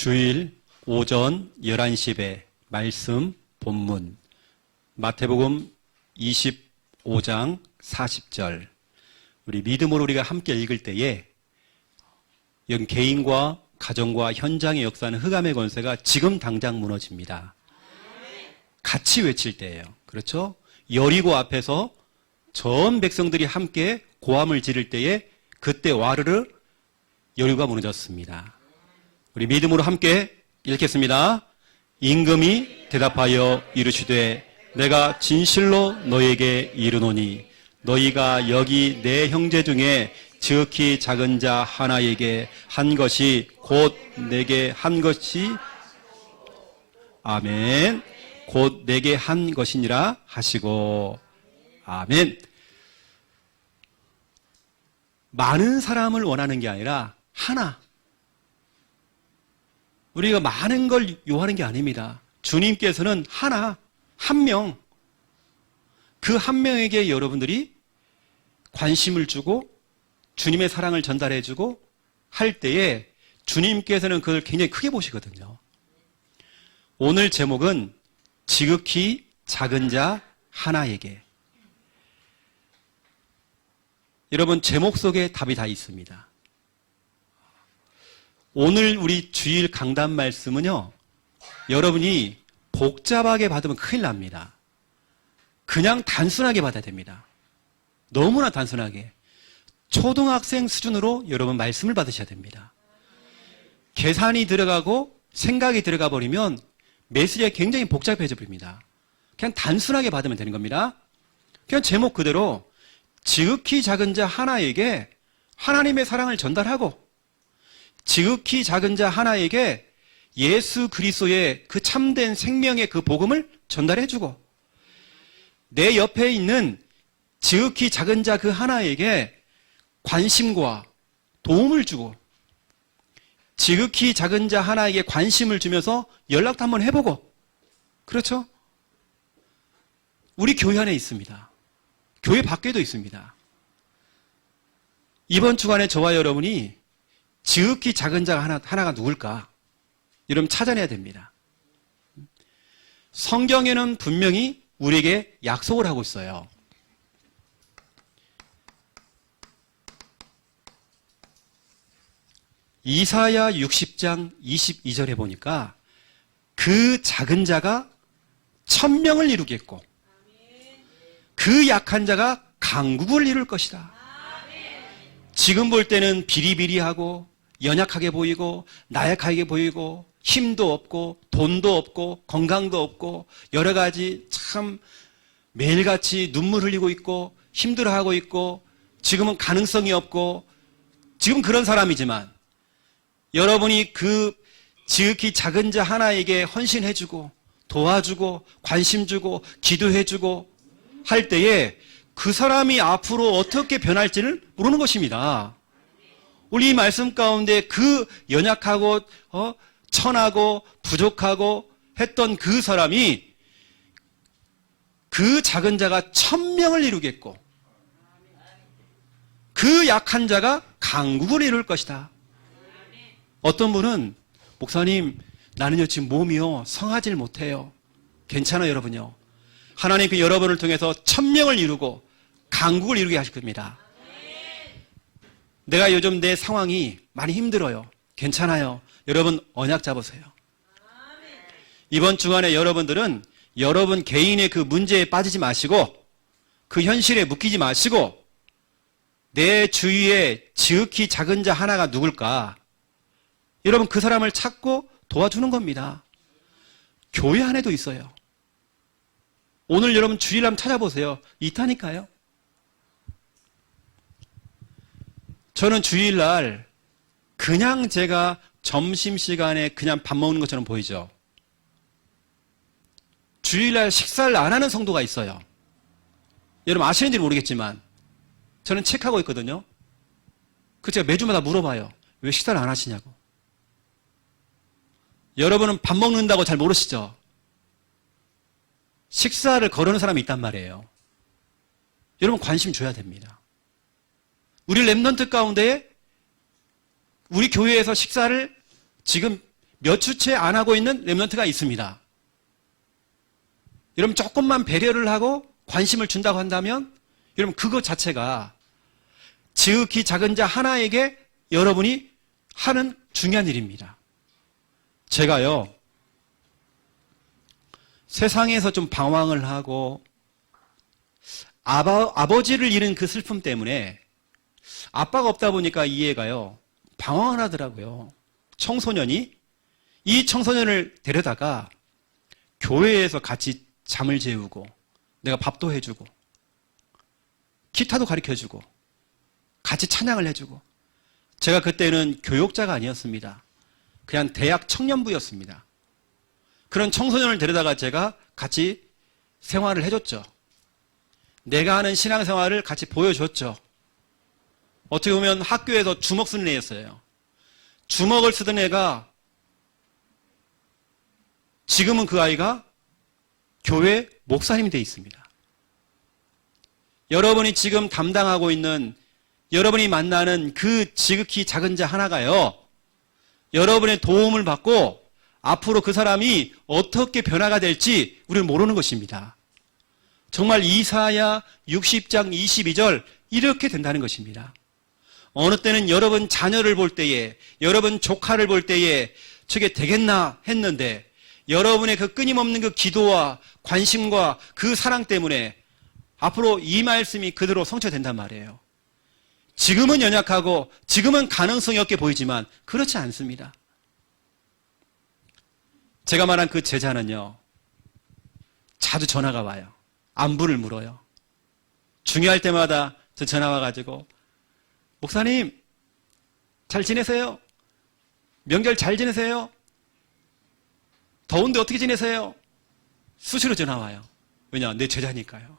주일 오전 11시에 말씀 본문 마태복음 25장 40절 우리 믿음으로 우리가 함께 읽을 때에 여기 개인과 가정과 현장의 역사는 흑암의 권세가 지금 당장 무너집니다. 같이 외칠 때예요. 그렇죠? 여리고 앞에서 전 백성들이 함께 고함을 지를 때에 그때 와르르 여리고가 무너졌습니다. 우리 믿음으로 함께 읽겠습니다. 임금이 대답하여 이르시되 내가 진실로 너에게 이르노니 너희가 여기 내 형제 중에 지극히 작은 자 하나에게 한 것이 곧 내게 한 것이 아멘 곧 내게 한 것이니라 하시고 아멘. 많은 사람을 원하는 게 아니라 하나, 우리가 많은 걸 요하는 게 아닙니다. 주님께서는 하나, 한 명, 그 한 명에게 여러분들이 관심을 주고 주님의 사랑을 전달해주고 할 때에 주님께서는 그걸 굉장히 크게 보시거든요. 오늘 제목은 지극히 작은 자 하나에게. 여러분 제목 속에 답이 다 있습니다. 오늘 우리 주일 강단 말씀은요, 여러분이 복잡하게 받으면 큰일 납니다. 그냥 단순하게 받아야 됩니다. 너무나 단순하게. 초등학생 수준으로 여러분 말씀을 받으셔야 됩니다. 계산이 들어가고 생각이 들어가 버리면 메시지가 굉장히 복잡해져 버립니다. 그냥 단순하게 받으면 되는 겁니다. 그냥 제목 그대로 지극히 작은 자 하나에게 하나님의 사랑을 전달하고 지극히 작은 자 하나에게 예수 그리스도의 그 참된 생명의 그 복음을 전달해주고 내 옆에 있는 지극히 작은 자 그 하나에게 관심과 도움을 주고 지극히 작은 자 하나에게 관심을 주면서 연락도 한번 해보고 그렇죠? 우리 교회 안에 있습니다. 교회 밖에도 있습니다. 이번 주간에 저와 여러분이 지극히 작은 자가 하나가 누굴까? 여러분 찾아내야 됩니다. 성경에는 분명히 우리에게 약속을 하고 있어요. 이사야 60장 22절에 보니까 그 작은 자가 1000명을 이루겠고 그 약한 자가 강국을 이룰 것이다. 지금 볼 때는 비리비리하고 연약하게 보이고 나약하게 보이고 힘도 없고 돈도 없고 건강도 없고 여러 가지 참 매일같이 눈물 흘리고 있고 힘들어하고 있고 지금은 가능성이 없고 지금 그런 사람이지만 여러분이 그 지극히 작은 자 하나에게 헌신해주고 도와주고 관심 주고 기도해주고 할 때에 그 사람이 앞으로 어떻게 변할지를 모르는 것입니다. 우리 말씀 가운데 그 연약하고 천하고 부족하고 했던 그 사람이 그 작은 자가 1000명을 이루겠고 그 약한 자가 강국을 이룰 것이다. 어떤 분은 목사님 나는요 지금 몸이요 성하질 못해요. 괜찮아요 여러분요. 하나님 그 여러분을 통해서 1000명을 이루고 강국을 이루게 하실 겁니다. 내가 요즘 내 상황이 많이 힘들어요. 괜찮아요. 여러분 언약 잡으세요. 이번 주간에 여러분들은 여러분 개인의 그 문제에 빠지지 마시고 그 현실에 묶이지 마시고 내 주위에 지극히 작은 자 하나가 누굴까? 여러분 그 사람을 찾고 도와주는 겁니다. 교회 안에도 있어요. 오늘 여러분 주일 한번 찾아보세요. 있다니까요. 저는 주일날 그냥 제가 점심시간에 그냥 밥 먹는 것처럼 보이죠. 주일날 식사를 안 하는 성도가 있어요. 여러분 아시는지 모르겠지만 저는 체크하고 있거든요. 그 제가 매주마다 물어봐요. 왜 식사를 안 하시냐고. 여러분은 밥 먹는다고 잘 모르시죠? 식사를 거르는 사람이 있단 말이에요. 여러분 관심 줘야 됩니다. 우리 랩넌트 가운데 우리 교회에서 식사를 지금 몇 주째 안 하고 있는 렘넌트가 있습니다. 여러분 조금만 배려를 하고 관심을 준다고 한다면 여러분 그것 자체가 지극히 작은 자 하나에게 여러분이 하는 중요한 일입니다. 제가요 세상에서 좀 방황을 하고 아버지를 잃은 그 슬픔 때문에 아빠가 없다 보니까 이 애가요 방황을 하더라고요. 청소년이 이 청소년을 데려다가 교회에서 같이 잠을 재우고 내가 밥도 해주고 기타도 가르쳐주고 같이 찬양을 해주고 제가 그때는 교육자가 아니었습니다. 그냥 대학 청년부였습니다. 그런 청소년을 데려다가 제가 같이 생활을 해줬죠. 내가 하는 신앙생활을 같이 보여줬죠. 어떻게 보면 학교에서 주먹 쓰는 애였어요. 주먹을 쓰던 애가 지금은 그 아이가 교회 목사님이 되어 있습니다. 여러분이 지금 담당하고 있는 여러분이 만나는 그 지극히 작은 자 하나가요. 여러분의 도움을 받고 앞으로 그 사람이 어떻게 변화가 될지 우리는 모르는 것입니다. 정말 이사야 60장 22절 이렇게 된다는 것입니다. 어느 때는 여러분 자녀를 볼 때에 여러분 조카를 볼 때에 저게 되겠나 했는데 여러분의 그 끊임없는 그 기도와 관심과 그 사랑 때문에 앞으로 이 말씀이 그대로 성취된단 말이에요. 지금은 연약하고 지금은 가능성이 없게 보이지만 그렇지 않습니다. 제가 말한 그 제자는요 자주 전화가 와요. 안부를 물어요. 중요할 때마다 저 전화 와가지고 목사님 잘 지내세요? 명절 잘 지내세요? 더운데 어떻게 지내세요? 수시로 전화 와요. 왜냐? 내 제자니까요.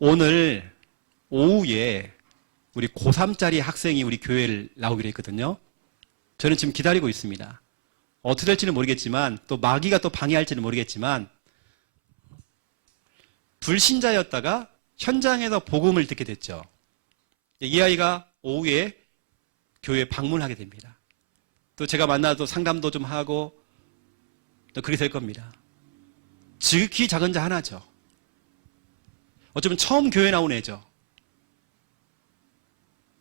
오늘 오후에 우리 고3짜리 학생이 우리 교회를 나오기로 했거든요. 저는 지금 기다리고 있습니다. 어떻게 될지는 모르겠지만 또 마귀가 또 방해할지는 모르겠지만 불신자였다가 현장에서 복음을 듣게 됐죠. 이 아이가 오후에 교회에 방문하게 됩니다. 또 제가 만나도 상담도 좀 하고 또 그렇게 될 겁니다. 지극히 작은 자 하나죠. 어쩌면 처음 교회 나온 애죠.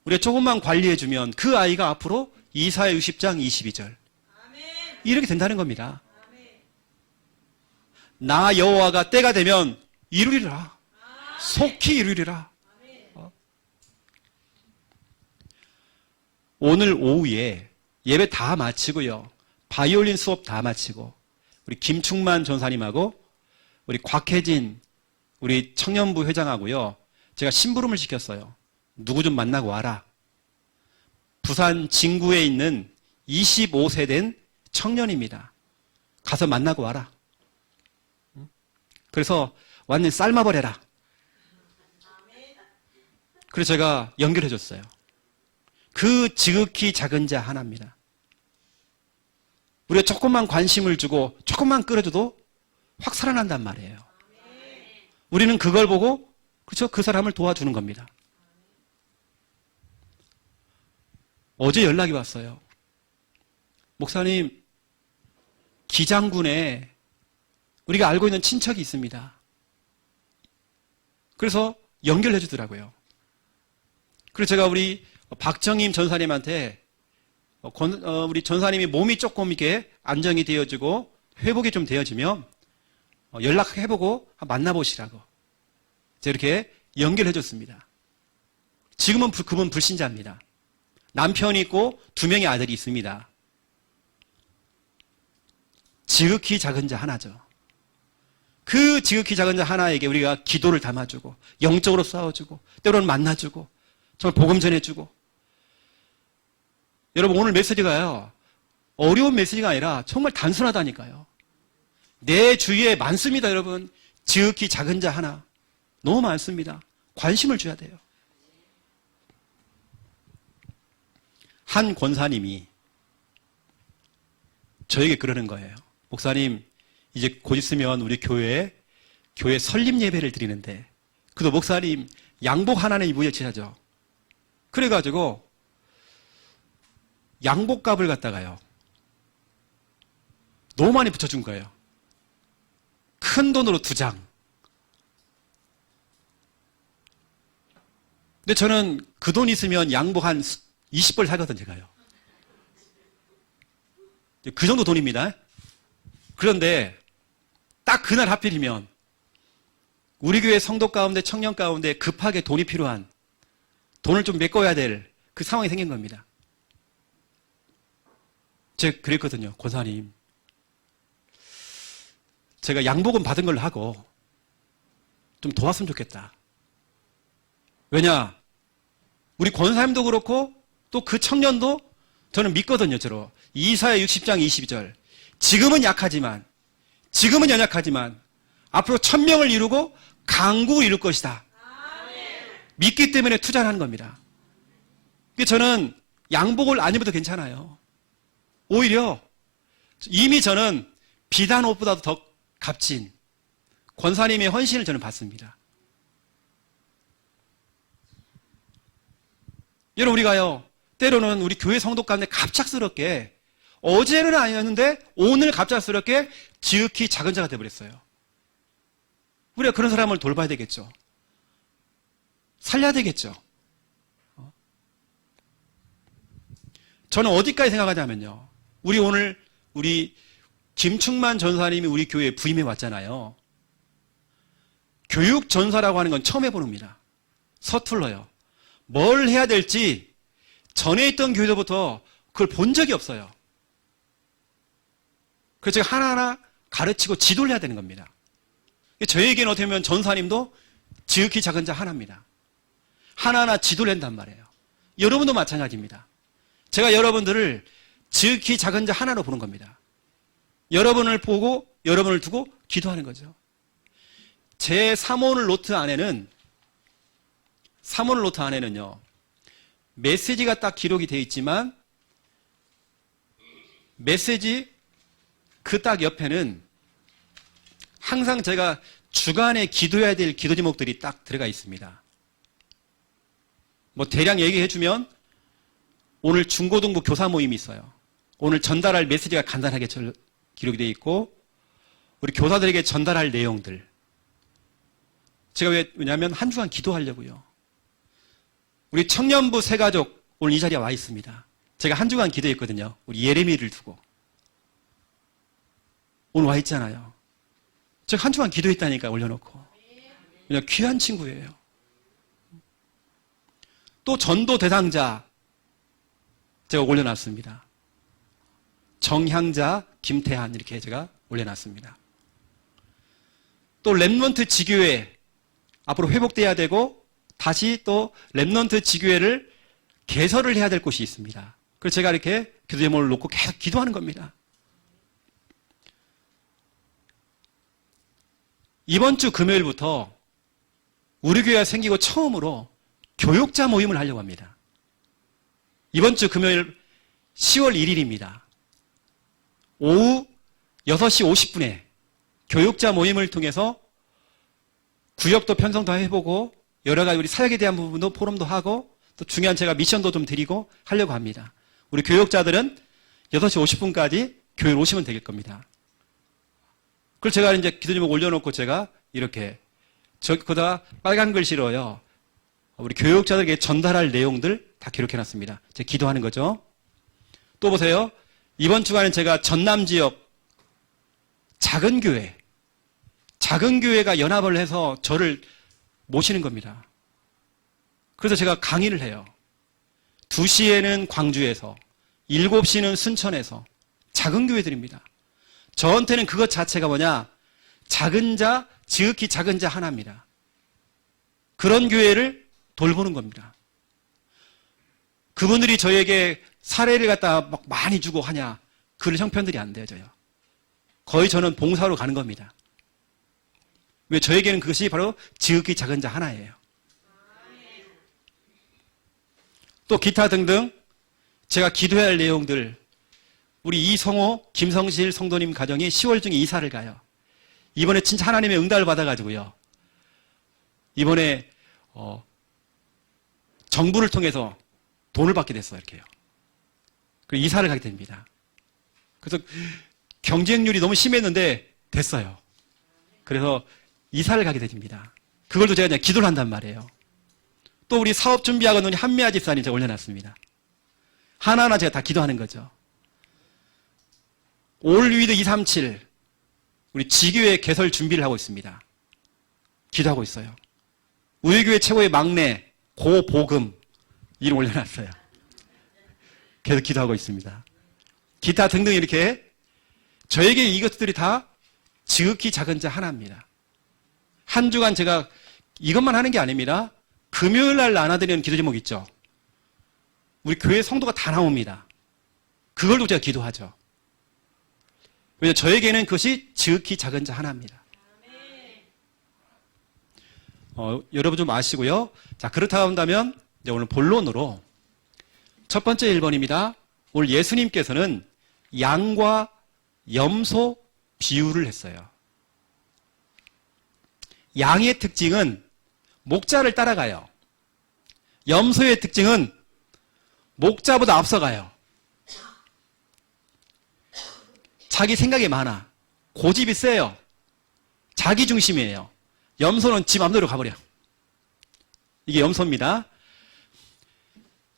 우리가 조금만 관리해주면 그 아이가 앞으로 이사야 60장 22절 이렇게 된다는 겁니다. 나 여호와가 때가 되면 이루리라. 속히 이루리라. 오늘 오후에 예배 다 마치고요. 바이올린 수업 다 마치고 우리 김충만 전사님하고 우리 곽혜진 우리 청년부 회장하고요. 제가 심부름을 시켰어요. 누구 좀 만나고 와라. 부산 진구에 있는 25세 된 청년입니다. 가서 만나고 와라. 그래서 완전히 삶아버려라. 그래서 제가 연결해 줬어요. 그 지극히 작은 자 하나입니다. 우리가 조금만 관심을 주고 조금만 끌어줘도 확 살아난단 말이에요. 우리는 그걸 보고 그렇죠? 그 사람을 도와주는 겁니다. 어제 연락이 왔어요. 목사님, 기장군에 우리가 알고 있는 친척이 있습니다. 그래서 연결해 주더라고요. 그래서 제가 우리 박정임 전사님한테 우리 전사님이 몸이 조금 이렇게 안정이 되어지고 회복이 좀 되어지면 연락해보고 만나보시라고 제가 이렇게 연결해 줬습니다. 지금은 그분 불신자입니다. 남편이 있고 2명의 아들이 있습니다. 지극히 작은 자 하나죠. 그 지극히 작은 자 하나에게 우리가 기도를 담아주고 영적으로 싸워주고 때로는 만나주고 정말 복음 전해주고 여러분 오늘 메시지가요 어려운 메시지가 아니라 정말 단순하다니까요. 내 주위에 많습니다. 여러분 지극히 작은 자 하나 너무 많습니다. 관심을 줘야 돼요. 한 권사님이 저에게 그러는 거예요. 목사님 이제 곧 있으면 우리 교회 설립 예배를 드리는데 그래도 목사님 양복 하나는 입으셔야죠. 그래가지고 양복값을 갖다가요. 너무 많이 붙여준 거예요. 큰 돈으로 2장. 근데 저는 그 돈 있으면 양복 한 20벌 사거든요, 제가요. 그 정도 돈입니다. 그런데 딱 그날 하필이면 우리 교회 성도 가운데, 청년 가운데 급하게 돈이 필요한, 돈을 좀 메꿔야 될 그 상황이 생긴 겁니다. 제가 그랬거든요. 권사님, 제가 양복은 받은 걸로 하고 좀 도왔으면 좋겠다. 왜냐? 우리 권사님도 그렇고 또 그 청년도 저는 믿거든요. 저로 이사야 60장 22절. 지금은 약하지만, 지금은 연약하지만 앞으로 1000명을 이루고 강국을 이룰 것이다. 믿기 때문에 투자를 하는 겁니다. 저는 양복을 안 입어도 괜찮아요. 오히려 이미 저는 비단 옷보다도 더 값진 권사님의 헌신을 저는 받습니다. 여러분, 우리가요, 때로는 우리 교회 성도 가운데 갑작스럽게, 어제는 아니었는데 오늘 갑작스럽게 지극히 작은 자가 되어버렸어요. 우리가 그런 사람을 돌봐야 되겠죠. 살려야 되겠죠. 저는 어디까지 생각하냐면요, 우리 김충만 전사님이 우리 교회에 부임해 왔잖아요. 교육 전사라고 하는 건 처음 해보는 겁니다. 서툴러요. 뭘 해야 될지 전에 있던 교회들부터 그걸 본 적이 없어요. 그래서 제가 하나하나 가르치고 지도를 해야 되는 겁니다. 저에게는 어떻게 보면 전사님도 지극히 작은 자 하나입니다. 하나하나 지도를 한단 말이에요. 여러분도 마찬가지입니다. 제가 여러분들을 지극히 작은 자 하나로 보는 겁니다. 여러분을 보고 여러분을 두고 기도하는 거죠. 제 3월 노트 안에는요, 메시지가 딱 기록이 되어 있지만 메시지 그 딱 옆에는 항상 제가 주간에 기도해야 될 기도 제목들이 딱 들어가 있습니다. 뭐 대략 얘기해 주면 오늘 중고등부 교사 모임이 있어요. 오늘 전달할 메시지가 간단하게 기록이 되어 있고, 우리 교사들에게 전달할 내용들. 제가 왜냐하면 한 주간 기도하려고요. 우리 청년부 세 가족 오늘 이 자리에 와 있습니다. 제가 한 주간 기도했거든요. 우리 예레미를 두고. 오늘 와 있잖아요. 제가 한 주간 기도했다니까, 올려놓고. 그냥 귀한 친구예요. 또 전도 대상자 제가 올려놨습니다. 정향자, 김태한 이렇게 제가 올려놨습니다. 또 렘넌트 지교회 앞으로 회복돼야 되고 다시 또 렘넌트 지교회를 개설을 해야 될 곳이 있습니다. 그래서 제가 이렇게 기도 제목을 놓고 계속 기도하는 겁니다. 이번 주 금요일부터 우리 교회가 생기고 처음으로 교육자 모임을 하려고 합니다. 이번 주 금요일 10월 1일입니다. 오후 6시 50분에 교육자 모임을 통해서 구역도 편성도 해보고 여러 가지 우리 사역에 대한 부분도 포럼도 하고 또 중요한 제가 미션도 좀 드리고 하려고 합니다. 우리 교육자들은 6시 50분까지 교회에 오시면 될 겁니다. 그걸 제가 이제 기도 제목 올려놓고 제가 이렇게 거기다 빨간 글씨로요, 우리 교육자들에게 전달할 내용들 다 기록해놨습니다. 제가 기도하는 거죠. 또 보세요. 이번 주간에 제가 전남 지역 작은 교회가 연합을 해서 저를 모시는 겁니다. 그래서 제가 강의를 해요. 2시에는 광주에서, 7시는 순천에서. 작은 교회들입니다. 저한테는 그것 자체가 뭐냐? 작은 자, 지극히 작은 자 하나입니다. 그런 교회를 돌보는 겁니다. 그분들이 저에게 사례를 갖다 막 많이 주고 하냐? 그런 형편들이 안 되어져요. 거의 저는 봉사로 가는 겁니다. 왜? 저에게는 그것이 바로 지극히 작은 자 하나예요. 또 기타 등등 제가 기도해야 할 내용들, 우리 이성호, 김성실 성도님 가정이 10월 중에 이사를 가요. 이번에 진짜 하나님의 응답을 받아가지고요, 이번에 정부를 통해서 돈을 받게 됐어요. 이렇게요. 그리고 이사를 가게 됩니다. 그래서 경쟁률이 너무 심했는데 됐어요. 그래서 이사를 가게 됩니다. 그걸도 제가 그냥 기도를 한단 말이에요. 또 우리 사업 준비하고 있는 한미아 집사님 제가 올려놨습니다. 하나하나 제가 다 기도하는 거죠. 올위드 237 우리 지교회 개설 준비를 하고 있습니다. 기도하고 있어요. 우리 교회 최고의 막내 고복음 이름 올려놨어요. 계속 기도하고 있습니다. 기타 등등 이렇게 저에게 이것들이 다 지극히 작은 자 하나입니다. 한 주간 제가 이것만 하는 게 아닙니다. 금요일 날 나눠드리는 기도 제목 있죠. 우리 교회 성도가 다 나옵니다. 그걸로 제가 기도하죠. 왜냐하면 저에게는 그것이 지극히 작은 자 하나입니다. 여러분 좀 아시고요. 자, 그렇다 한다면 이제 오늘 본론으로 첫 번째 1번입니다. 오늘 예수님께서는 양과 염소 비유를 했어요. 양의 특징은 목자를 따라가요. 염소의 특징은 목자보다 앞서가요. 자기 생각이 많아. 고집이 세요. 자기 중심이에요. 염소는 지 맘대로 가버려. 이게 염소입니다.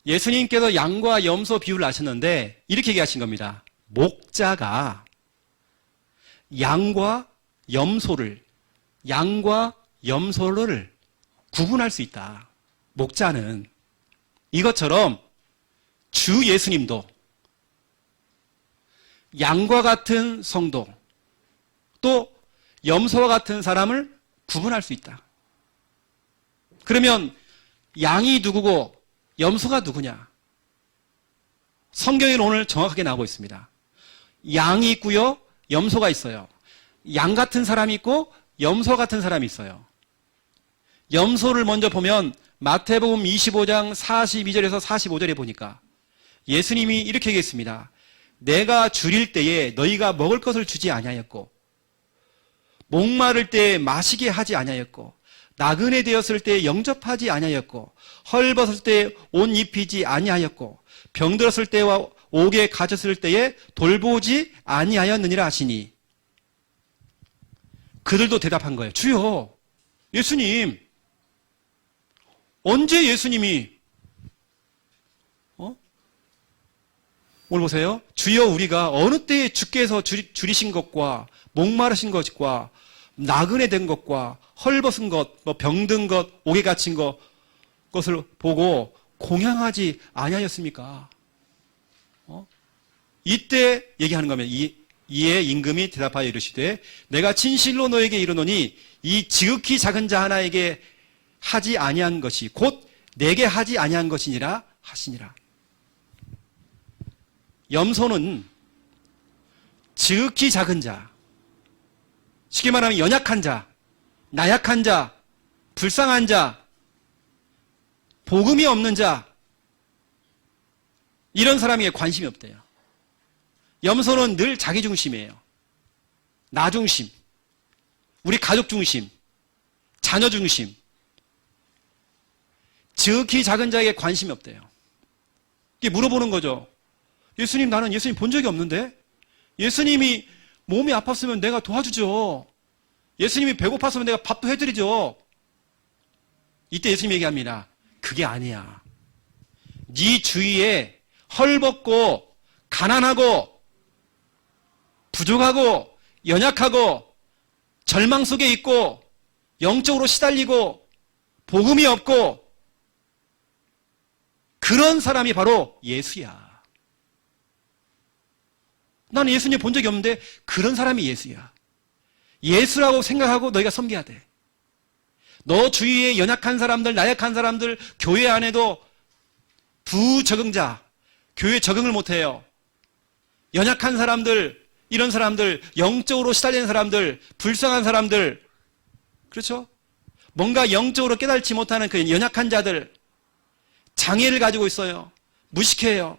예수님께서 양과 염소 비유를 하셨는데 이렇게 얘기하신 겁니다. 목자가 양과 염소를 구분할 수 있다. 목자는 이것처럼 주 예수님도 양과 같은 성도 또 염소와 같은 사람을 구분할 수 있다. 그러면 양이 누구고 염소가 누구냐? 성경에는 오늘 정확하게 나오고 있습니다. 양이 있고요, 염소가 있어요. 양 같은 사람이 있고 염소 같은 사람이 있어요. 염소를 먼저 보면 마태복음 25장 42절에서 45절에 보니까 예수님이 이렇게 얘기했습니다. 내가 줄일 때에 너희가 먹을 것을 주지 아니하였고 목마를 때에 마시게 하지 아니하였고 나그네 되었을 때에 영접하지 아니하였고 헐벗을 때에 옷 입히지 아니하였고 병들었을 때와 옥에 갇혔을 때에 돌보지 아니하였느니라 하시니 그들도 대답한 거예요. 주여, 예수님, 언제 예수님이 오늘 보세요. 주여, 우리가 어느 때에 주께서 줄이신 것과 목마르신 것과 나그네 된 것과 헐벗은 것, 병든 것, 옥에 갇힌 것을 보고 공양하지 아니하였습니까? 이때 얘기하는 거면 이에 임금이 대답하여 이르시되 내가 진실로 너에게 이르노니 이 지극히 작은 자 하나에게 하지 아니한 것이 곧 내게 하지 아니한 것이니라 하시니라. 염소는 지극히 작은 자, 쉽게 말하면 연약한 자, 나약한 자, 불쌍한 자, 복음이 없는 자, 이런 사람에게 관심이 없대요. 염소는 늘 자기 중심이에요. 나 중심, 우리 가족 중심, 자녀 중심. 지극히 작은 자에게 관심이 없대요. 이게 물어보는 거죠. 예수님, 나는 예수님 본 적이 없는데? 예수님이 몸이 아팠으면 내가 도와주죠. 예수님이 배고팠으면 내가 밥도 해드리죠. 이때 예수님 얘기합니다. 그게 아니야. 네 주위에 헐벗고 가난하고 부족하고 연약하고 절망 속에 있고 영적으로 시달리고 복음이 없고 그런 사람이 바로 예수야. 나는 예수님 본 적이 없는데 그런 사람이 예수야. 예수라고 생각하고 너희가 섬겨야 돼. 너 주위에 연약한 사람들, 나약한 사람들, 교회 안에도 부적응자, 교회 적응을 못해요. 연약한 사람들, 이런 사람들, 영적으로 시달리는 사람들, 불쌍한 사람들, 그렇죠? 뭔가 영적으로 깨달지 못하는 그 연약한 자들, 장애를 가지고 있어요. 무식해요.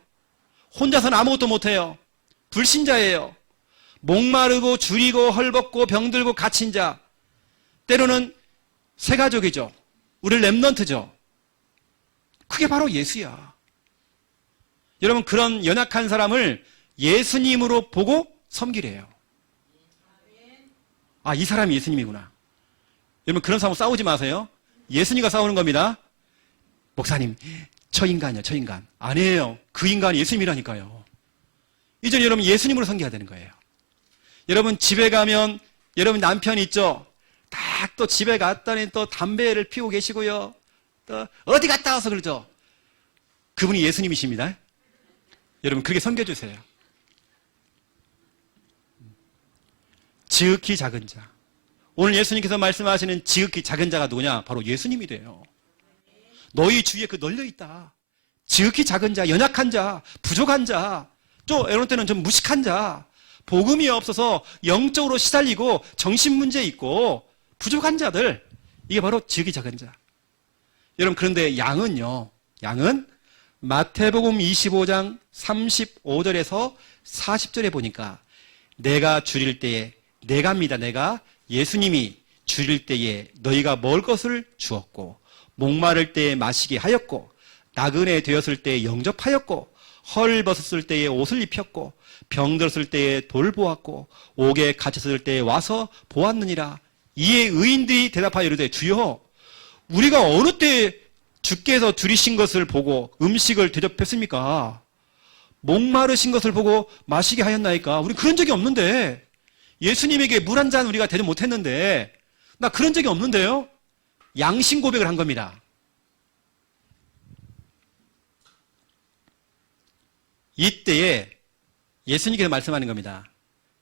혼자서는 아무것도 못해요. 불신자예요. 목마르고 줄이고 헐벗고 병들고 갇힌 자, 때로는 새가족이죠. 우리 렘넌트죠. 그게 바로 예수야. 여러분 그런 연약한 사람을 예수님으로 보고 섬기래요. 아, 이 사람이 예수님이구나. 여러분 그런 사람하고 싸우지 마세요. 예수님과 싸우는 겁니다. 목사님, 저 인간이요, 저 인간. 아니에요. 그 인간이 예수님이라니까요. 이제 여러분 예수님으로 섬겨야 되는 거예요. 여러분 집에 가면 여러분 남편 있죠? 딱 또 집에 갔더니 또 담배를 피우고 계시고요. 또 어디 갔다 와서 그러죠? 그분이 예수님이십니다. 여러분 그렇게 섬겨주세요. 지극히 작은 자. 오늘 예수님께서 말씀하시는 지극히 작은 자가 누구냐? 바로 예수님이 돼요. 너희 주위에 그 널려있다. 지극히 작은 자, 연약한 자, 부족한 자, 또 이런 때는 좀 무식한 자, 복음이 없어서 영적으로 시달리고 정신문제 있고 부족한 자들, 이게 바로 지극히 작은 자. 여러분 그런데 양은요, 양은 마태복음 25장 35절에서 40절에 보니까 내가 줄일 때에, 내가입니다. 내가 예수님이 줄일 때에 너희가 먹을 것을 주었고 목마를 때에 마시게 하였고 나그네 되었을 때에 영접하였고 헐 벗었을 때에 옷을 입혔고 병들었을 때에 돌보았고 옥에 갇혔을 때에 와서 보았느니라. 이에 의인들이 대답하여 이르되 주여 우리가 어느 때 주께서 줄이신 것을 보고 음식을 대접했습니까? 목마르신 것을 보고 마시게 하였나이까? 우리 그런 적이 없는데, 예수님에게 물 한 잔 우리가 대접 못했는데, 나 그런 적이 없는데요? 양심 고백을 한 겁니다. 이때에 예수님께서 말씀하는 겁니다.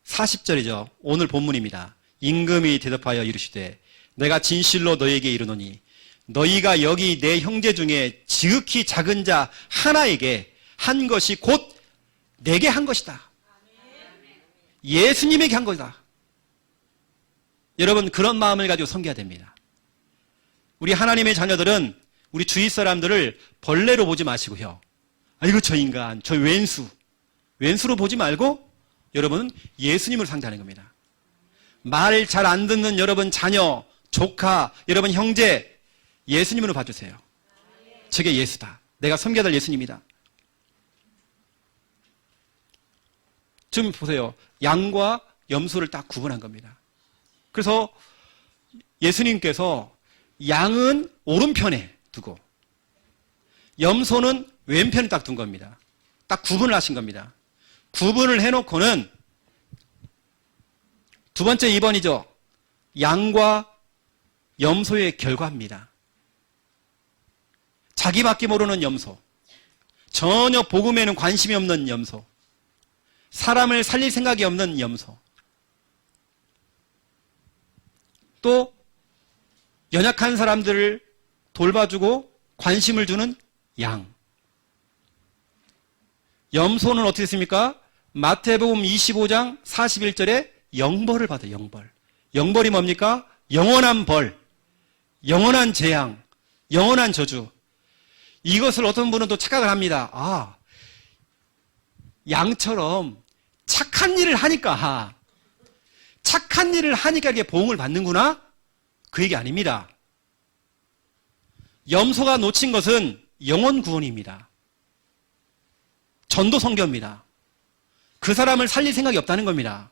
40절이죠. 오늘 본문입니다. 임금이 대답하여 이르시되 내가 진실로 너희에게 이르노니 너희가 여기 내 형제 중에 지극히 작은 자 하나에게 한 것이 곧 내게 한 것이다. 예수님에게 한 것이다. 여러분 그런 마음을 가지고 섬겨야 됩니다. 우리 하나님의 자녀들은 우리 주위 사람들을 벌레로 보지 마시고요. 아이고 저 인간, 저 왼수로 보지 말고 여러분은 예수님을 상대하는 겁니다. 말 잘 안 듣는 여러분 자녀, 조카, 여러분 형제, 예수님으로 봐주세요. 저게 예수다. 내가 섬겨야 될 예수님이다. 지금 보세요. 양과 염소를 딱 구분한 겁니다. 그래서 예수님께서 양은 오른편에 두고 염소는 왼편에 딱 둔 겁니다. 딱 구분을 하신 겁니다. 구분을 해놓고는 두 번째 2번이죠. 양과 염소의 결과입니다. 자기밖에 모르는 염소, 전혀 복음에는 관심이 없는 염소, 사람을 살릴 생각이 없는 염소, 또 연약한 사람들을 돌봐주고 관심을 주는 양. 염소는 어떻게 됐습니까? 마태복음 25장 41절에 영벌을 받아요. 영벌. 영벌이 뭡니까? 영원한 벌, 영원한 재앙, 영원한 저주. 이것을 어떤 분은 또 착각을 합니다. 아, 양처럼 착한 일을 하니까 이게 보응을 받는구나? 그 얘기 아닙니다. 염소가 놓친 것은 영혼 구원입니다. 전도 선교입니다. 그 사람을 살릴 생각이 없다는 겁니다.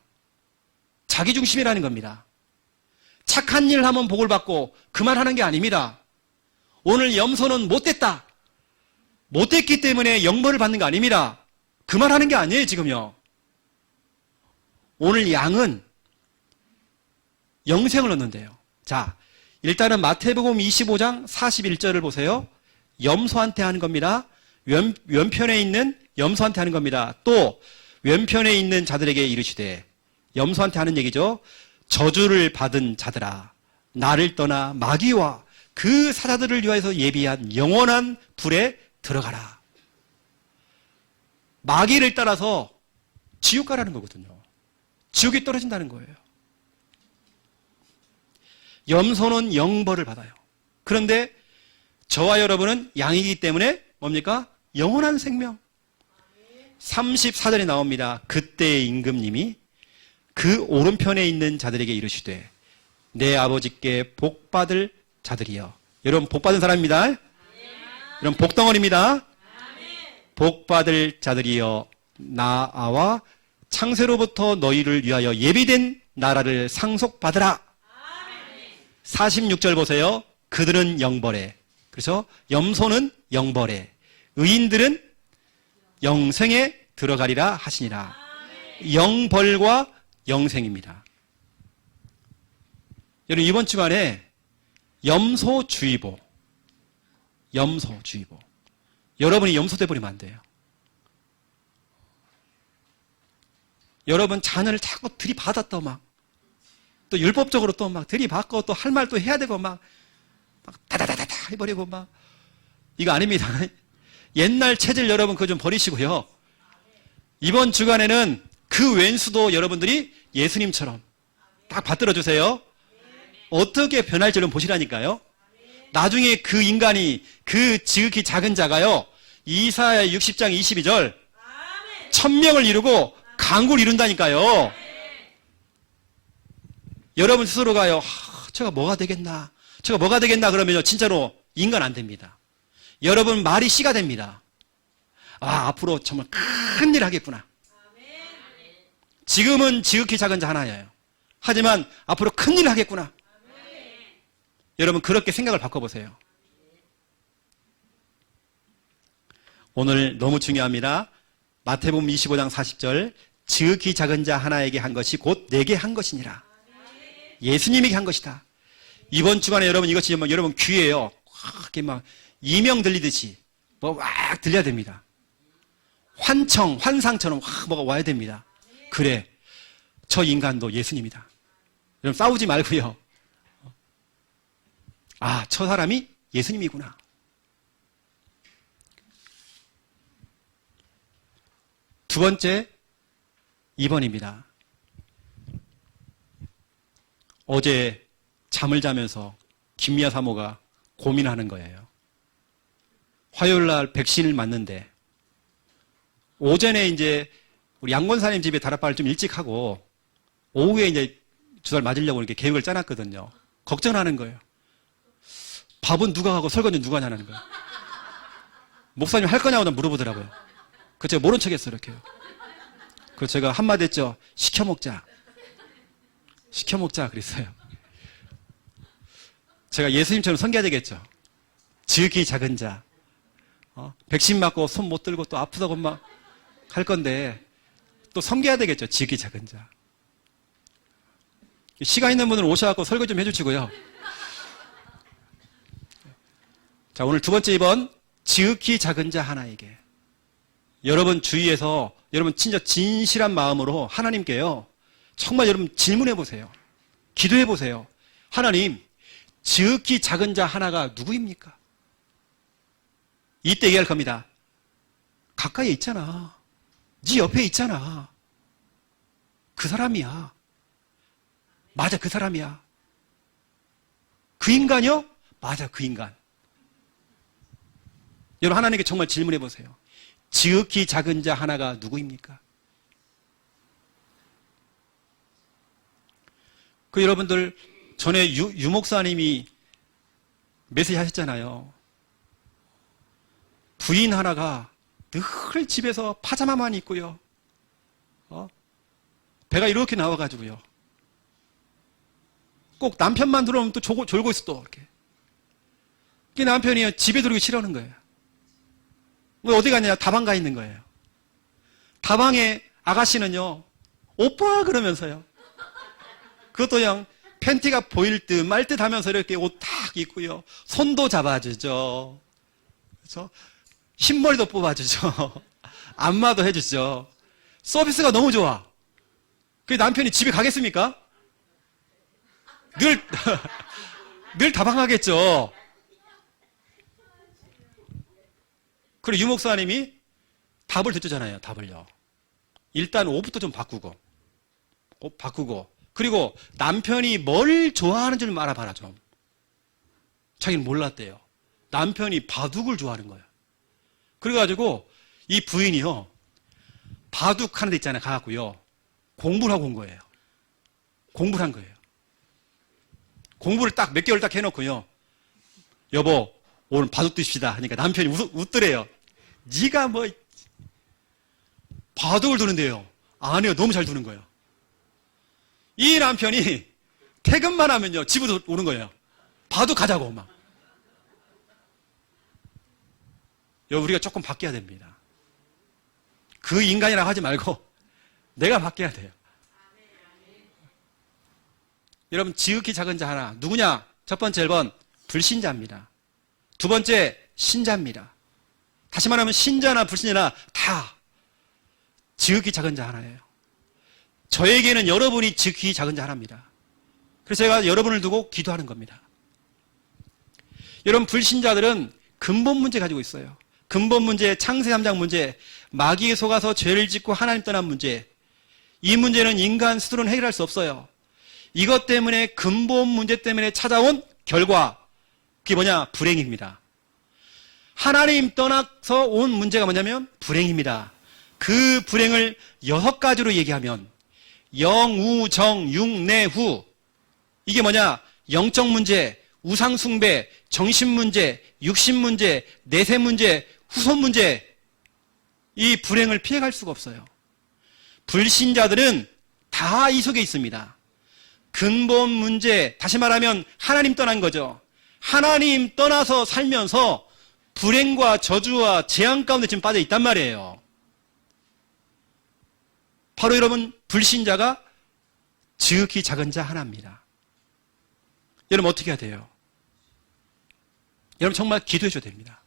자기 중심이라는 겁니다. 착한 일을 하면 복을 받고 그만하는 게 아닙니다. 오늘 염소는 못됐다. 못됐기 때문에 영벌을 받는 거 아닙니다. 그만하는 게 아니에요, 지금요. 오늘 양은 영생을 얻는데요. 자, 일단은 마태복음 25장 41절을 보세요. 염소한테 하는 겁니다. 왼편에 있는 염소한테 하는 겁니다. 또 왼편에 있는 자들에게 이르시되, 염소한테 하는 얘기죠. 저주를 받은 자들아, 나를 떠나 마귀와 그 사자들을 위하여서 예비한 영원한 불에 들어가라. 마귀를 따라서 지옥 가라는 거거든요. 지옥에 떨어진다는 거예요. 염소는 영벌을 받아요. 그런데 저와 여러분은 양이기 때문에 뭡니까? 영원한 생명. 34절에 나옵니다. 그때 임금님이 그 오른편에 있는 자들에게 이르시되 내 아버지께 복받을 자들이여. 여러분 복받은 사람입니다. 여러분 복덩어리입니다. 복받을 자들이여 나아와 창세로부터 너희를 위하여 예비된 나라를 상속받으라. 46절 보세요. 그들은 영벌에, 그렇죠? 염소는 영벌에, 의인들은 영생에 들어가리라 하시니라. 영벌과 영생입니다. 여러분, 이번 주간에 염소주의보, 염소주의보. 여러분이 염소 돼버리면 안 돼요. 여러분 자녀를 자꾸 들이받았다 막, 또 율법적으로 또 막 들이받고 또 할 말 또 해야 되고 막 다다다다다 해버리고 막, 이거 아닙니다. 옛날 체질 여러분 그거 좀 버리시고요. 이번 주간에는 그 왼수도 여러분들이 예수님처럼 딱 받들어 주세요. 어떻게 변할지 좀 보시라니까요. 나중에 그 인간이, 그 지극히 작은 자가요, 이사야 60장 22절 1000명을 이루고 강구를 이룬다니까요. 여러분 스스로가요, 제가 뭐가 되겠나, 제가 뭐가 되겠나 그러면요, 진짜로 인간 안 됩니다. 여러분 말이 씨가 됩니다. 앞으로 정말 큰일 하겠구나. 지금은 지극히 작은 자 하나예요. 하지만 앞으로 큰일 하겠구나. 여러분 그렇게 생각을 바꿔보세요. 오늘 너무 중요합니다. 마태복음 25장 40절 지극히 작은 자 하나에게 한 것이 곧 내게 한 것이니라. 예수님에게 한 것이다. 이번 주간에 여러분 이것이 여러분 귀에요, 이렇게 막 이명 들리듯이 막 들려야 됩니다. 환상처럼 뭐가 와야 됩니다. 그래, 저 인간도 예수님이다. 여러분 싸우지 말고요. 저 사람이 예수님이구나. 두 번째, 2번입니다. 어제 잠을 자면서 김미아 사모가 고민하는 거예요. 화요일 날 백신을 맞는데, 오전에 이제 우리 양권사님 집에 다락방을 좀 일찍 하고, 오후에 이제 주사를 맞으려고 이렇게 계획을 짜놨거든요. 걱정하는 거예요. 밥은 누가 하고 설거지는 누가 하냐는 거예요. 목사님 할 거냐고 물어보더라고요. 그 제가 모른 척 했어요, 이렇게요. 그래서 제가 한마디 했죠. 시켜 먹자 그랬어요. 제가 예수님처럼 섬겨야 되겠죠. 지극히 작은 자, 백신 맞고 손 못 들고 또 아프다고 막 할 건데 또 섬겨야 되겠죠. 지극히 작은 자. 시간 있는 분은 오셔갖고 설거지 좀 해주시고요. 자, 오늘 두 번째 2번, 지극히 작은 자 하나에게. 여러분 주위에서 여러분 진짜 진실한 마음으로 하나님께요, 정말 여러분 질문해 보세요. 기도해 보세요. 하나님, 지극히 작은 자 하나가 누구입니까? 이때 얘기할 겁니다. 가까이에 있잖아. 네 옆에 있잖아. 그 사람이야. 맞아, 그 사람이야. 그 인간이요? 맞아, 그 인간. 여러분 하나님께 정말 질문해 보세요. 지극히 작은 자 하나가 누구입니까? 그 여러분들 전에 유 목사님이 메시지 하셨잖아요. 부인 하나가 늘 집에서 파자마만 입고요, 배가 이렇게 나와가지고요, 꼭 남편만 들어오면 또 졸고 있어. 또 이렇게. 그 남편이 집에 들어오기 싫어하는 거예요. 왜 어디 가냐? 다방 가 있는 거예요. 다방에 아가씨는요, 오빠 그러면서요, 그것도 그냥 팬티가 보일 듯 말 듯 하면서 이렇게 옷 탁 입고요, 손도 잡아주죠, 그렇죠? 흰머리도 뽑아주죠, 안마도 해주죠. 서비스가 너무 좋아. 그 남편이 집에 가겠습니까? 늘 다방하겠죠. 그리고 유 목사님이 답을 듣잖아요. 답을요. 일단 옷부터 좀 바꾸고, 그리고 남편이 뭘 좋아하는 줄 알아봐라 좀. 자기는 몰랐대요. 남편이 바둑을 좋아하는 거예요. 그래가지고 이 부인이요, 바둑 하는 데 있잖아요. 가갖고요, 공부를 하고 온 거예요. 공부를 한 거예요. 공부를 딱 몇 개월 딱 해놓고요, 여보 오늘 바둑 두십시다 하니까 남편이 웃더래요. 네가 뭐 바둑을 두는데요. 아니요, 너무 잘 두는 거예요. 이 남편이 퇴근만 하면요, 집으로 오는 거예요. 바둑 가자고 막. 우리가 조금 바뀌어야 됩니다. 그 인간이라고 하지 말고 내가 바뀌어야 돼요. 여러분, 지극히 작은 자 하나. 누구냐? 첫 번째 1번 불신자입니다. 두 번째 신자입니다. 다시 말하면 신자나 불신자나 다 지극히 작은 자 하나예요. 저에게는 여러분이 지극히 작은 자 하나입니다. 그래서 제가 여러분을 두고 기도하는 겁니다. 여러분, 불신자들은 근본 문제 가지고 있어요. 근본 문제, 창세 3장 문제, 마귀에 속아서 죄를 짓고 하나님 떠난 문제. 이 문제는 인간 스스로는 해결할 수 없어요. 이것 때문에, 근본 문제 때문에 찾아온 결과, 그게 뭐냐? 불행입니다. 하나님 떠나서 온 문제가 뭐냐면 불행입니다. 그 불행을 6가지로 얘기하면 영, 우, 정, 육, 내, 후. 이게 뭐냐? 영적 문제, 우상 숭배, 정신 문제, 육신 문제, 내세 문제, 후손 문제. 이 불행을 피해갈 수가 없어요. 불신자들은 다 이 속에 있습니다. 근본 문제, 다시 말하면 하나님 떠난 거죠. 하나님 떠나서 살면서 불행과 저주와 재앙 가운데 지금 빠져 있단 말이에요. 바로 여러분, 불신자가 지극히 작은 자 하나입니다. 여러분, 어떻게 해야 돼요? 여러분, 정말 기도해 줘야 됩니다.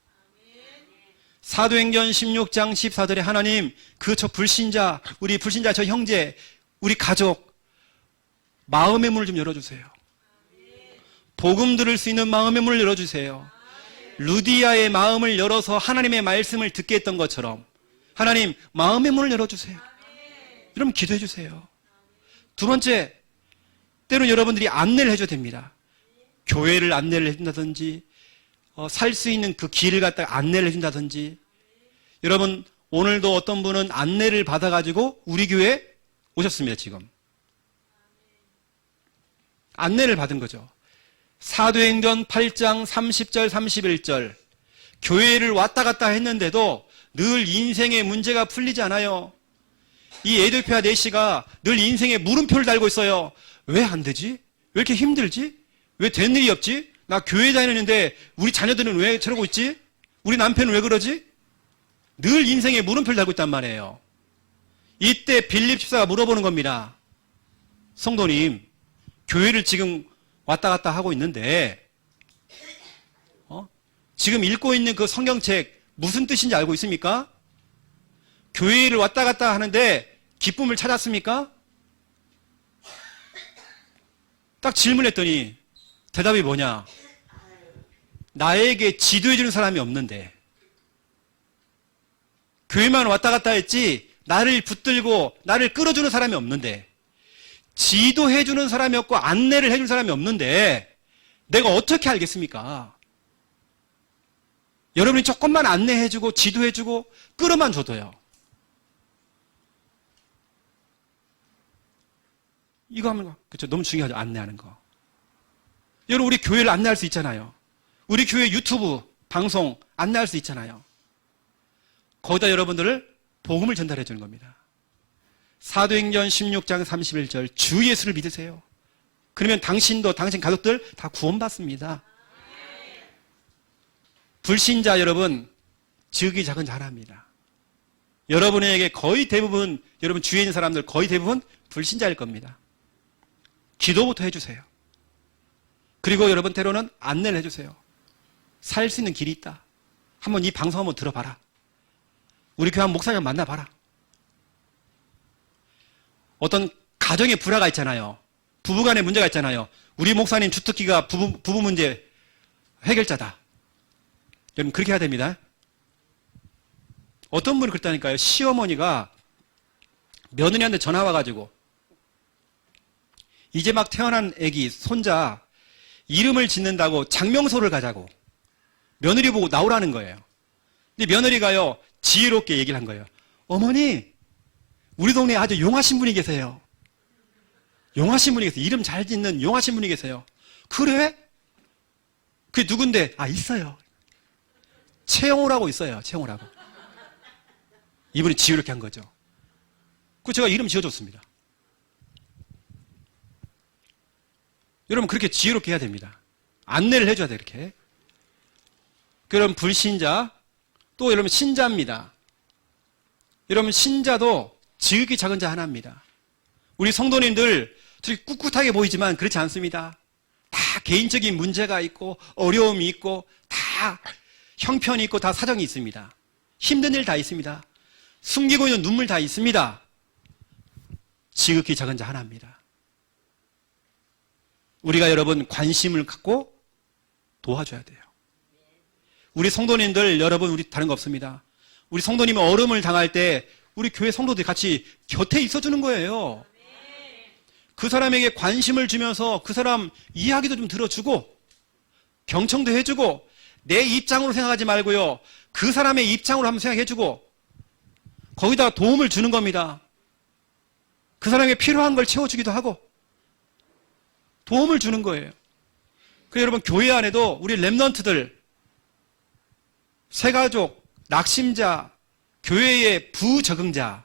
사도행전 16장 14절에 하나님, 저 불신자, 우리 불신자 저 형제, 우리 가족, 마음의 문을 좀 열어주세요. 복음 들을 수 있는 마음의 문을 열어주세요. 루디아의 마음을 열어서 하나님의 말씀을 듣게 했던 것처럼 하나님, 마음의 문을 열어주세요. 여러분, 기도해 주세요. 두 번째, 때로는 여러분들이 안내를 해줘야 됩니다. 교회를 안내를 해준다든지, 살 수 있는 그 길을 갖다가 안내를 해준다든지. 여러분, 오늘도 어떤 분은 안내를 받아가지고 우리 교회에 오셨습니다. 지금 안내를 받은 거죠. 사도행전 8장 30절 31절. 교회를 왔다 갔다 했는데도 늘 인생의 문제가 풀리지 않아요. 이 에도피아 내시가 늘 인생에 물음표를 달고 있어요. 왜 안 되지? 왜 이렇게 힘들지? 왜 된 일이 없지? 나 교회 다니는데 우리 자녀들은 왜 저러고 있지? 우리 남편은 왜 그러지? 늘 인생에 물음표를 달고 있단 말이에요. 이때 빌립 집사가 물어보는 겁니다. 성도님, 교회를 지금 왔다 갔다 하고 있는데 지금 읽고 있는 그 성경책 무슨 뜻인지 알고 있습니까? 교회를 왔다 갔다 하는데 기쁨을 찾았습니까? 딱 질문했더니 대답이 뭐냐? 나에게 지도해 주는 사람이 없는데, 교회만 왔다 갔다 했지 나를 붙들고 나를 끌어주는 사람이 없는데, 지도해 주는 사람이 없고 안내를 해줄 사람이 없는데 내가 어떻게 알겠습니까? 여러분이 조금만 안내해주고 지도해주고 끌어만 줘도요. 이거 하면 그렇죠. 너무 중요하죠. 안내하는 거. 여러분, 우리 교회를 안내할 수 있잖아요. 우리 교회 유튜브 방송 안내할 수 있잖아요. 거기다 여러분들을 복음을 전달해 주는 겁니다. 사도행전 16장 31절, 주 예수를 믿으세요. 그러면 당신도 당신 가족들 다 구원받습니다. 불신자 여러분, 지극히 작은 자 하나입니다. 여러분에게 거의 대부분, 여러분 주위에 있는 사람들 거의 대부분 불신자일 겁니다. 기도부터 해주세요. 그리고 여러분 때로는 안내를 해주세요. 살 수 있는 길이 있다. 한번 이 방송 한번 들어봐라. 우리 교회 한 목사님 만나봐라. 어떤 가정의 불화가 있잖아요. 부부간의 문제가 있잖아요. 우리 목사님 주특기가 부부 문제 해결자다. 여러분, 그렇게 해야 됩니다. 어떤 분이 그랬다니까요. 시어머니가 며느리한테 전화 와가지고 이제 막 태어난 애기 손자 이름을 짓는다고 장명소를 가자고 며느리 보고 나오라는 거예요. 근데 며느리가요, 지혜롭게 얘기를 한 거예요. 어머니, 우리 동네에 아주 용하신 분이 계세요. 용하신 분이 계세요. 이름 잘 짓는 용하신 분이 계세요. 그래? 그게 누군데? 아, 있어요. 최영호라고 있어요. 최영호라고. 이분이 지혜롭게 한 거죠. 그 제가 이름 지어줬습니다. 여러분 그렇게 지혜롭게 해야 됩니다. 안내를 해줘야 돼요. 이렇게. 그럼 불신자, 또 여러분 신자입니다. 여러분 신자도 지극히 작은 자 하나입니다. 우리 성도님들 저렇게 꿋꿋하게 보이지만 그렇지 않습니다. 다 개인적인 문제가 있고 어려움이 있고 다 형편이 있고 다 사정이 있습니다. 힘든 일 다 있습니다. 숨기고 있는 눈물 다 있습니다. 지극히 작은 자 하나입니다. 우리가 여러분 관심을 갖고 도와줘야 돼요. 우리 성도님들 여러분 우리 다른 거 없습니다. 우리 성도님이 어려움을 당할 때 우리 교회 성도들이 같이 곁에 있어주는 거예요. 그 사람에게 관심을 주면서 그 사람 이야기도 좀 들어주고 경청도 해주고 내 입장으로 생각하지 말고요. 그 사람의 입장으로 한번 생각해주고 거기다 도움을 주는 겁니다. 그 사람에게 필요한 걸 채워주기도 하고 도움을 주는 거예요. 그래서 여러분 교회 안에도 우리 렘넌트들 새가족, 낙심자, 교회의 부적응자,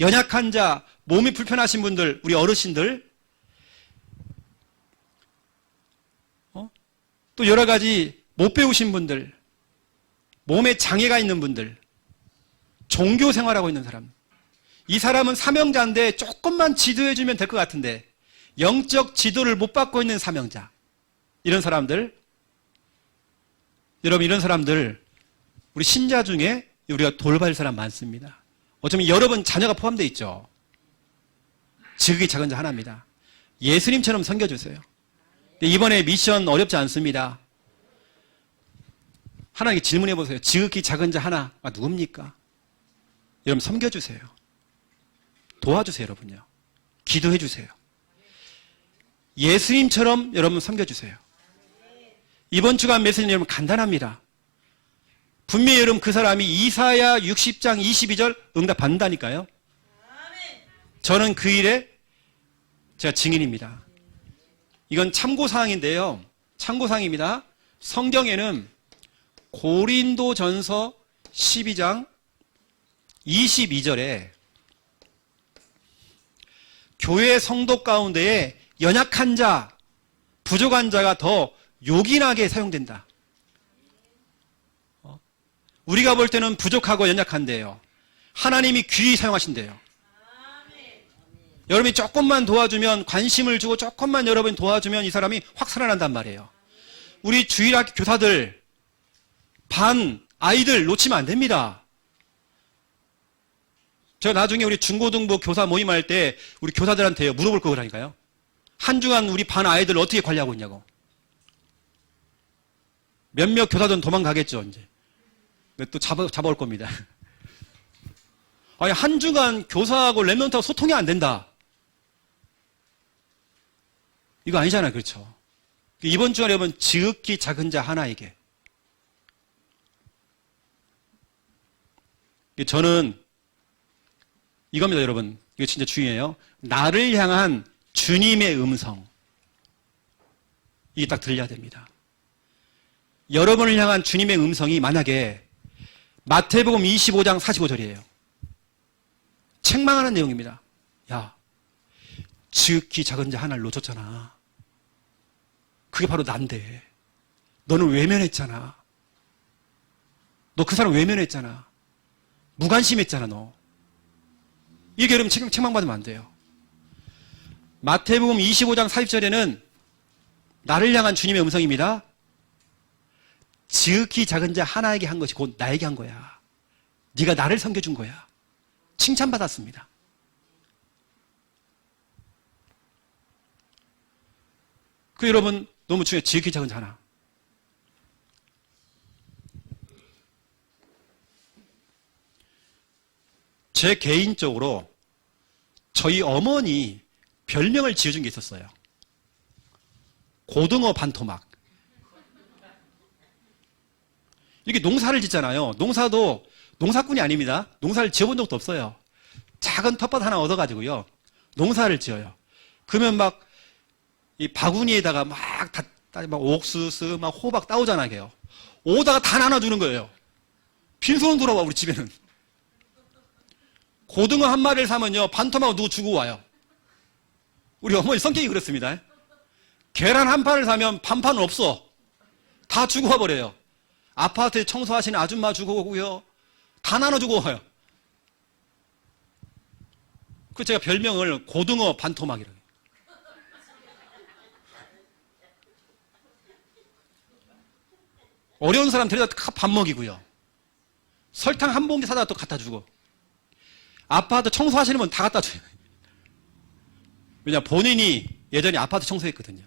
연약한 자, 몸이 불편하신 분들, 우리 어르신들 또 여러 가지 못 배우신 분들, 몸에 장애가 있는 분들, 종교 생활하고 있는 사람, 이 사람은 사명자인데 조금만 지도해주면 될 것 같은데 영적 지도를 못 받고 있는 사명자, 이런 사람들, 여러분 이런 사람들 우리 신자 중에 우리가 돌볼 사람 많습니다. 어쩌면 여러분 자녀가 포함되어 있죠. 지극히 작은 자 하나입니다. 예수님처럼 섬겨주세요. 이번에 미션 어렵지 않습니다. 하나님께 질문해 보세요. 지극히 작은 자 하나가 누굽니까? 여러분 섬겨주세요. 도와주세요. 여러분요. 기도해 주세요. 예수님처럼 여러분 섬겨주세요. 이번 주간 메시지는 여러분 간단합니다. 분명히 여러분 그 사람이 이사야 60장 22절 응답받는다니까요. 저는 그 일에 제가 증인입니다. 이건 참고사항인데요. 참고사항입니다. 성경에는 고린도전서 12장 22절에 교회 성도 가운데에 연약한 자, 부족한 자가 더 요긴하게 사용된다. 우리가 볼 때는 부족하고 연약한데요. 하나님이 귀히 사용하신대요. 여러분이 조금만 도와주면, 관심을 주고 조금만 여러분이 도와주면 이 사람이 확 살아난단 말이에요. 우리 주일학교 교사들, 반 아이들 놓치면 안 됩니다. 제가 나중에 우리 중고등부 교사 모임할 때 우리 교사들한테 물어볼 거라니까요. 한 주간 우리 반 아이들 어떻게 관리하고 있냐고. 몇몇 교사들은 도망가겠죠, 이제. 또 잡아올 겁니다. 아니, 한 주간 교사하고 렘넌트하고 소통이 안 된다. 이거 아니잖아요, 그렇죠? 이번 주간에 여러분, 지극히 작은 자 하나에게. 저는 이겁니다, 여러분. 이거 진짜 중요해요. 나를 향한 주님의 음성. 이게 딱 들려야 됩니다. 여러분을 향한 주님의 음성이 만약에 마태복음 25장 45절이에요. 책망하는 내용입니다. 야, 지극히 작은 자 하나를 놓쳤잖아. 그게 바로 난데. 너는 외면했잖아. 너 그 사람 외면했잖아. 무관심했잖아, 너. 이게 여러분 책망받으면 안 돼요. 마태복음 25장 40절에는 나를 향한 주님의 음성입니다. 지극히 작은 자 하나에게 한 것이 곧 나에게 한 거야. 네가 나를 섬겨준 거야. 칭찬받았습니다. 그 여러분 너무 중요해요. 지극히 작은 자 하나. 제 개인적으로 저희 어머니 별명을 지어준 게 있었어요. 고등어 반토막. 이렇게 농사를 짓잖아요. 농사도 농사꾼이 아닙니다. 농사를 지어본 적도 없어요. 작은 텃밭 하나 얻어가지고요. 농사를 지어요. 그러면 막 이 바구니에다가 막 옥수수, 막 호박 따오잖아요. 오다가 다 나눠주는 거예요. 빈손으로 돌아와 우리 집에는. 고등어 한 마리를 사면요, 반토막을 누구 주고 와요. 우리 어머니 성격이 그렇습니다. 계란 한 판을 사면 반판은 없어. 다 주고 와버려요. 아파트에 청소하시는 아줌마 주고 오고요. 다 나눠주고 와요. 그 제가 별명을 고등어 반토막이라고 해요. 어려운 사람 데려다 밥 먹이고요. 설탕 한 봉지 사다 또 갖다 주고. 아파트 청소하시는 분 다 갖다 줘요. 왜냐, 본인이 예전에 아파트 청소했거든요.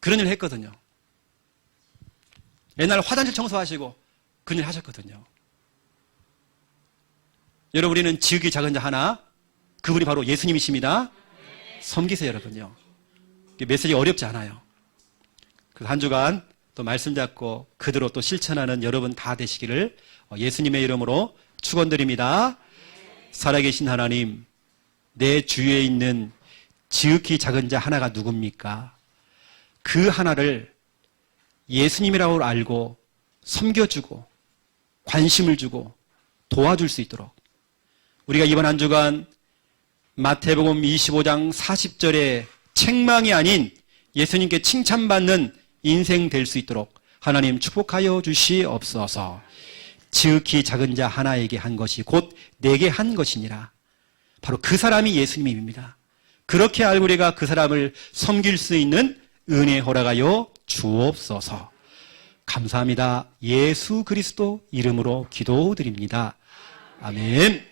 그런 일 했거든요. 옛날 화장실 청소하시고 그런 일 하셨거든요. 여러분, 우리는 지극히 작은 자 하나, 그분이 바로 예수님이십니다. 섬기세요, 여러분요. 메시지 어렵지 않아요. 그래서 한 주간 또 말씀 잡고 그대로 또 실천하는 여러분 다 되시기를 예수님의 이름으로 축원드립니다. 살아계신 하나님, 내 주위에 있는 지극히 작은 자 하나가 누굽니까? 그 하나를 예수님이라고 알고 섬겨주고 관심을 주고 도와줄 수 있도록 우리가 이번 한 주간 마태복음 25장 40절의 책망이 아닌 예수님께 칭찬받는 인생 될 수 있도록 하나님 축복하여 주시옵소서. 지극히 작은 자 하나에게 한 것이 곧 내게 한 것이니라. 바로 그 사람이 예수님입니다. 그렇게 알고 우리가 그 사람을 섬길 수 있는 은혜 허락하여 주옵소서. 감사합니다. 예수 그리스도 이름으로 기도드립니다. 아멘.